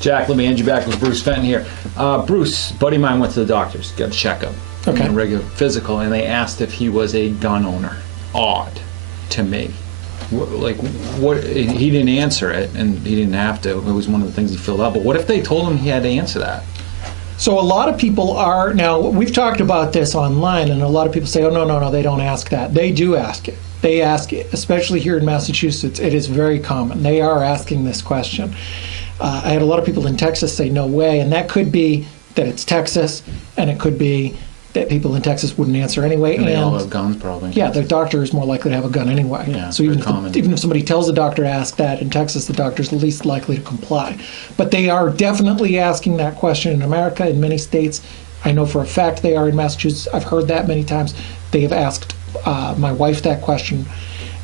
Jack, let me hand you back with Bruce Fenton here. Bruce, buddy of mine went to the doctors, got a checkup, a regular physical, and they asked if he was a gun owner. Odd to me. What? He didn't answer it, and he didn't have to. It was one of the things he filled out. But what if they told him he had to answer that? So a lot of people are, now we've talked about this online, and a lot of people say, oh, no, they don't ask that. They do ask it. They ask it, especially here in Massachusetts. It is very common. They are asking this question. I had a lot of people in Texas say no way, and that could be that it's Texas, and it could be that people in Texas wouldn't answer anyway. And they all have guns, probably. Yeah, the doctor is more likely to have a gun anyway. Yeah, so even if somebody tells the doctor to ask that in Texas, the doctor's least likely to comply. But they are definitely asking that question in America, in many states. I know for a fact they are in Massachusetts. I've heard that many times. They have asked my wife that question.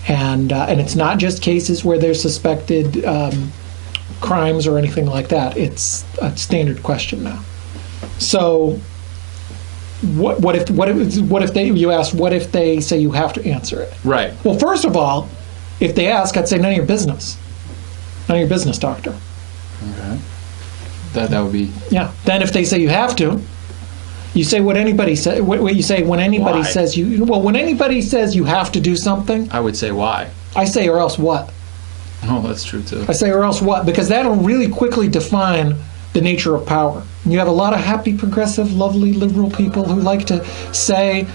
And it's not just cases where there's suspected crimes or anything like that. It's a standard question now. So what if they say you have to answer it? Right. Well, first of all, if they ask, I'd say none of your business. None of your business, doctor. Okay. That would be. Yeah. Then if they say you have to, you say what anybody says. What you say when anybody Why? says you. Well, when anybody says you have to do something, I would say why. I say or else what. Oh, that's true too. I say or else what, because that'll really quickly define the nature of power. And you have a lot of happy, progressive, lovely, liberal people who like to say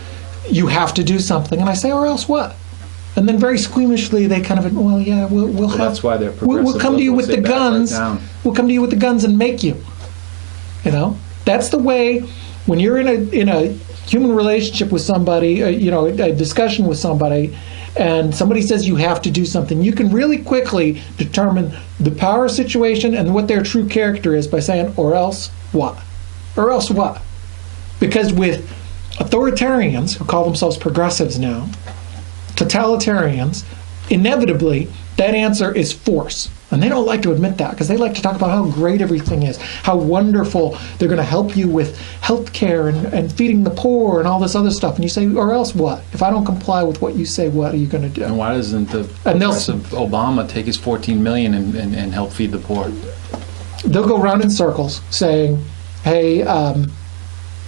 you have to do something, and I say or else what. And then very squeamishly they kind of, well, yeah, we'll have. That's why they're progressive. We'll come to you with the guns. Right, we'll come to you with the guns and make you. You know, that's the way. When you're in a human relationship with somebody, a discussion with somebody, and somebody says you have to do something, you can really quickly determine the power situation and what their true character is by saying, or else what? Or else what? Because with authoritarians, who call themselves progressives now, totalitarians, inevitably that answer is force. And they don't like to admit that because they like to talk about how great everything is, how wonderful they're going to help you with health care and feeding the poor and all this other stuff. And you say, or else what? If I don't comply with what you say, what are you going to do? And why doesn't the progressive Obama take his $14 million and help feed the poor? They'll go around in circles saying, hey,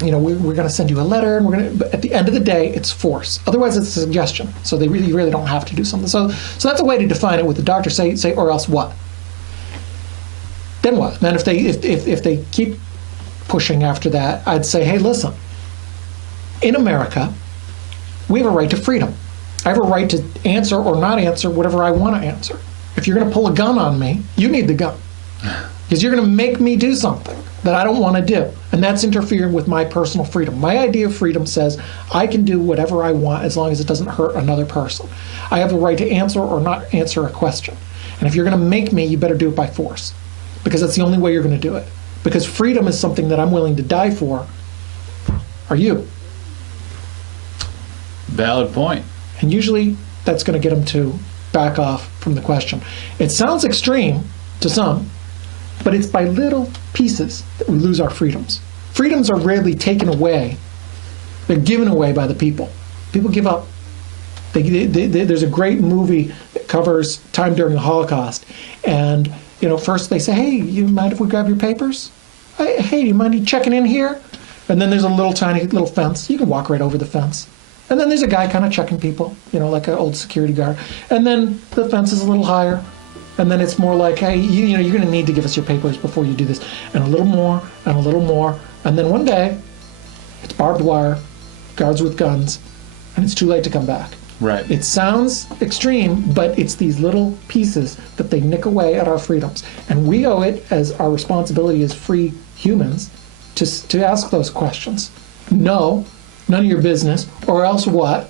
we're going to send you a letter, and but at the end of the day, it's force. Otherwise, it's a suggestion. So they really don't have to do something. So that's a way to define it with the doctor. Say, or else what? Then what? Then if they keep pushing after that, I'd say, hey, listen. In America, we have a right to freedom. I have a right to answer or not answer whatever I want to answer. If you're going to pull a gun on me, you need the gun. Because you're going to make me do something that I don't want to do. And that's interfering with my personal freedom. My idea of freedom says I can do whatever I want as long as it doesn't hurt another person. I have a right to answer or not answer a question. And if you're going to make me, you better do it by force. Because that's the only way you're going to do it. Because freedom is something that I'm willing to die for. Are you? Valid point. And usually that's going to get them to back off from the question. It sounds extreme to some, but it's by little pieces that we lose our freedoms. Freedoms are rarely taken away. They're given away by the people. People give up. There's a great movie that covers time during the Holocaust. And, first they say, hey, you mind if we grab your papers? Hey, do you mind checking in here? And then there's a tiny little fence. You can walk right over the fence. And then there's a guy kind of checking people, like an old security guard. And then the fence is a little higher. And then it's more like, hey, you're going to need to give us your papers before you do this. And a little more, and a little more. And then one day, it's barbed wire, guards with guns, and it's too late to come back. Right. It sounds extreme, but it's these little pieces that they nick away at our freedoms. And we owe it as our responsibility as free humans to ask those questions. No, none of your business, or else what?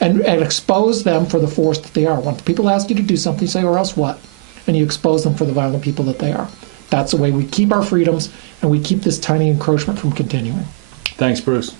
And expose them for the force that they are. When people ask you to do something, you say, or else what? And you expose them for the violent people that they are. That's the way we keep our freedoms, and we keep this tiny encroachment from continuing. Thanks, Bruce.